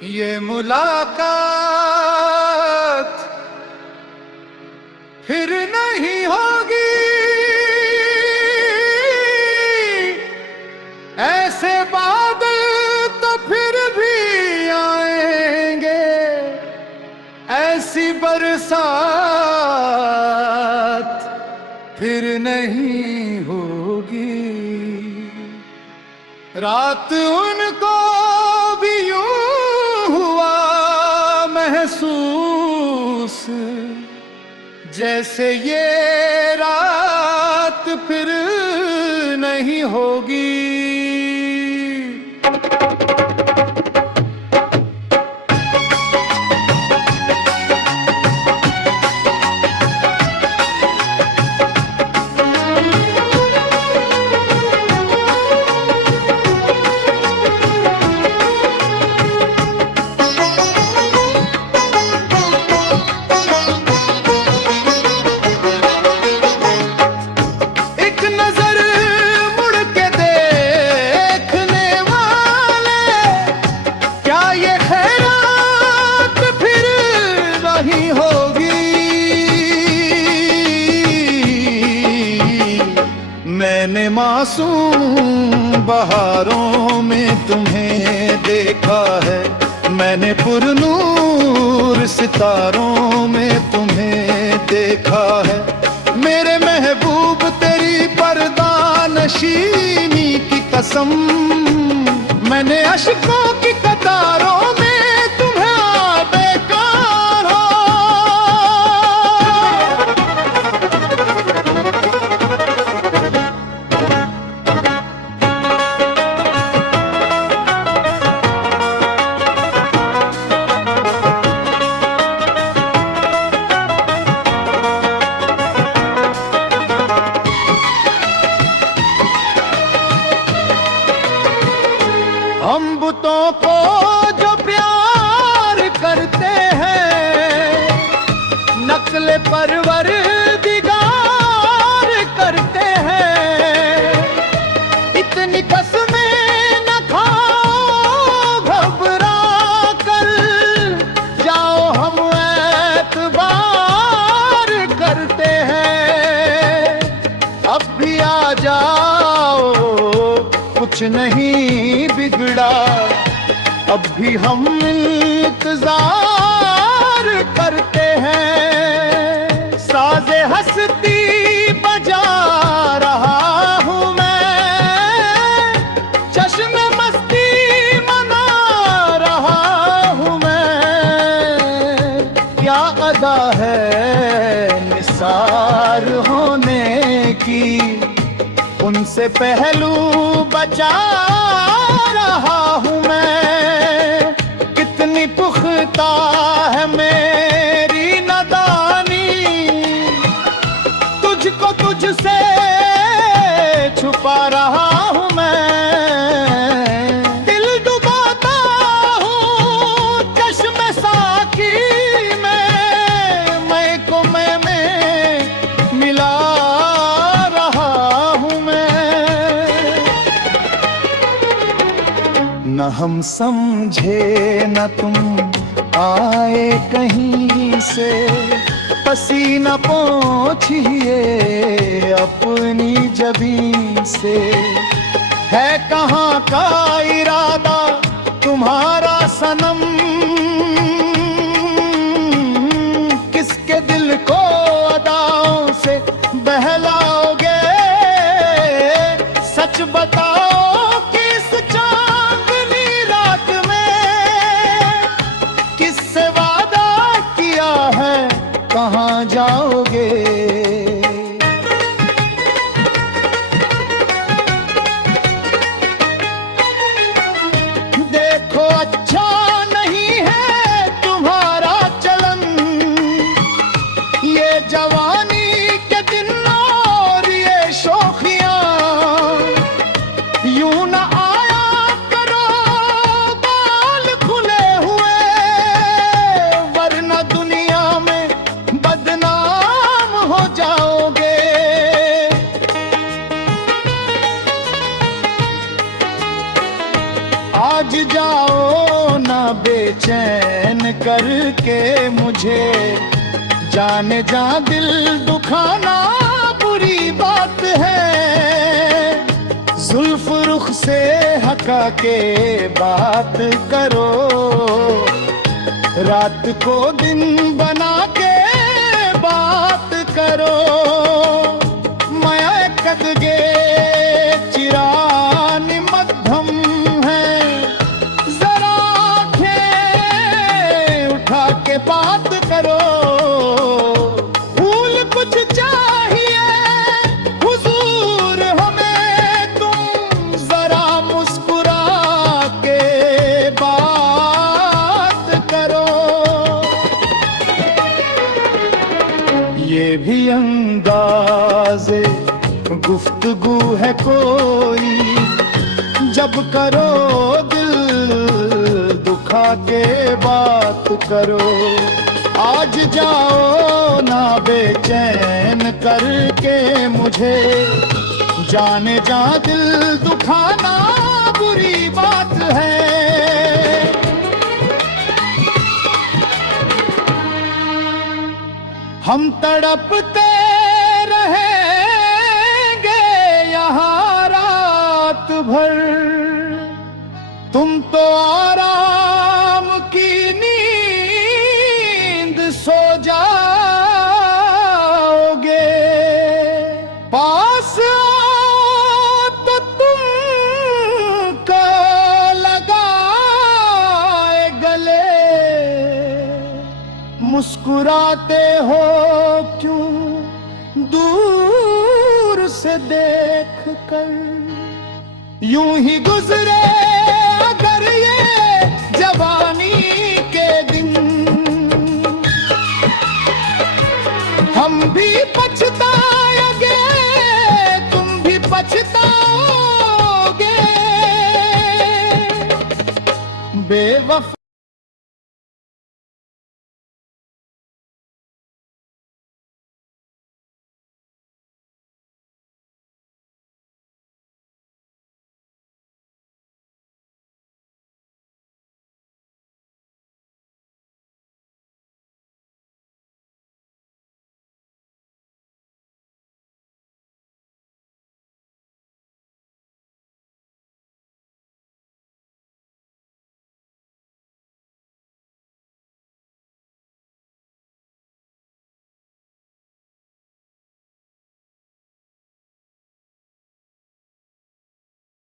ये मुलाकात फिर नहीं होगी, ऐसे बादल तो फिर भी आएंगे, ऐसी बरसात फिर नहीं होगी। रात उनको भी यूं हुआ महसूस, जैसे ये रात फिर नहीं होगी। मैंने मासूम बहारों में तुम्हें देखा है, मैंने पुरनूर सितारों में तुम्हें देखा है। मेरे महबूब तेरी पर्दा नशीनी की कसम, मैंने अश्कों की कतारों में तुम्हें बेकार हो। हम बुतों को जो प्यार करते हैं, नस्ल परवरदिगार करते हैं। इतनी कसमें न खाओ घबरा कर, जाओ हम एतबार करते हैं। अब भी आ जाओ, कुछ नहीं बिगड़ा, अब भी हम इंतजार करते हैं। साज़े हस्ती बजा रहा हूँ मैं, जश्न मस्ती मना रहा हूँ मैं। क्या अदा है निसार होने की, उनसे पहलू बचा रहा हूँ मैं। कितनी पुख्ता है मेरी नादानी, तुझको तुझसे छुपा रहा हूँ मैं। दिल डुबाता हूँ चश्मे साकी में, मैं को मैं में मिला न हम समझे न तुम आए कहीं से। पसीना पोंछिए अपनी जबीं से, है कहाँ का इरादा तुम्हारा सनम। किसके दिल को अदाओं से बहलाओगे, सच बताओ कहाँ जाओगे। देखो अच्छा नहीं है तुम्हारा चलन, ये जवानी के दिन और ये शोखियां। यूं न आया करो बाल खुले हुए, वरना दुनिया में बदनाम हो जाओगे। आज जाओ ना बेचैन करके मुझे, जाने जा दिल दुखाना बुरी बात है। जुल्फ रुख से हका के बात करो, रात को दिन बना के बात करो। मैं कदगे चिरान मध्यम है, जरा आंखें उठा के बात करो। फूल कुछ चाहिए हुजूर हमें, तुम जरा मुस्कुरा के बात करो। ये भी अंदाज़े गुफ्तगू है कोई, जब करो दिल दुखा के बात करो। आज जाओ ना बेचैन करके मुझे, जाने जा दिल दुखाना बुरी बात है। हम तड़पते रहेंगे यहाँ रात भर, तुम तो आराम की नींद सो जाओगे। पास आओ तो तुमको लगाए गले, मुस्कुराते हो क्यों दूर से देख कर। यूं ही गुजरे अगर ये जवानी के दिन, हम भी पछताएंगे तुम भी पछताओगे। बेवफा